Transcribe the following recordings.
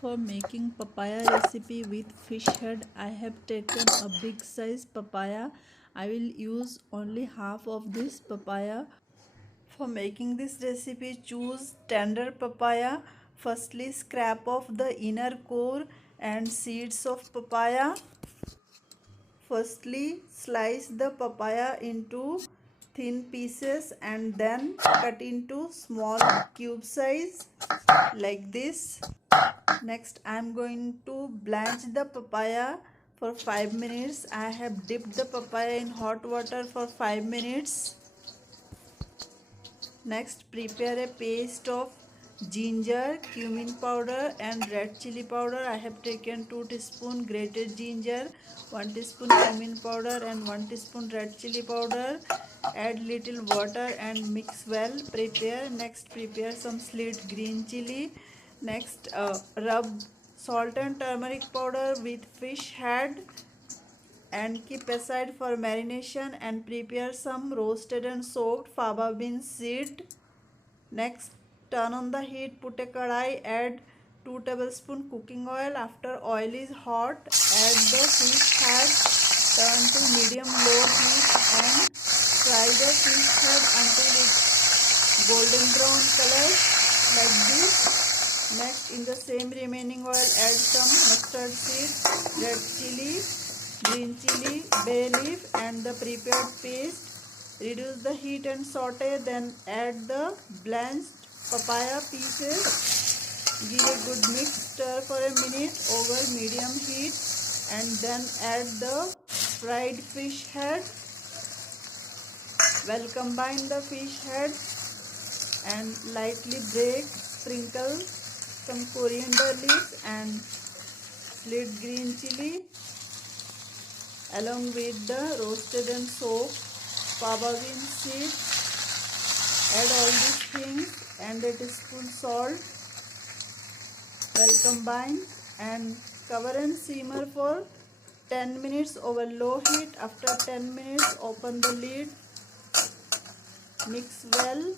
For making papaya recipe with fish head, I have taken a big size papaya. I will use only half of this papaya. For making this recipe, choose tender papaya. Firstly, scrape off the inner core and seeds of papaya. Firstly, slice the papaya into thin pieces and then cut into small cube size like this. Next, I am going to blanch the papaya for 5 minutes. I have dipped the papaya in hot water for 5 minutes. Next, prepare a paste of ginger, cumin powder and red chili powder. I have taken 2 teaspoon grated ginger, 1 teaspoon cumin powder and 1 teaspoon red chili powder. Add little water and mix well. Prepare some sliced green chili. Next, rub salt and turmeric powder with fish head and keep aside for marination, and prepare some roasted and soaked fava bean seed. Next, turn on the heat, put a kadai, add 2 tablespoons cooking oil. After oil is hot, add the fish head, turn to medium low heat and fry the fish head until it's golden brown color like this. Next, in the same remaining oil, add some mustard seed, red chili, green chili, bay leaf and the prepared paste. Reduce the heat and saute, then add the blanched papaya pieces. Give a good mix, stir for a minute over medium heat and then add the fried fish head. Well, combine the fish head and lightly sprinkle some coriander leaves and sliced green chili along with the roasted and soaked fava bean seeds. Add all these things and a teaspoon salt. Well, combine and cover and simmer for 10 minutes over low heat. After 10 minutes, open the lid. Mix well.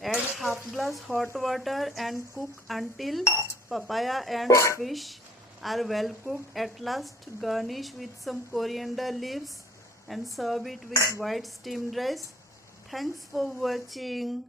Add half glass hot water and cook until papaya and fish are well cooked. At last, garnish with some coriander leaves and serve it with white steamed rice. Thanks for watching.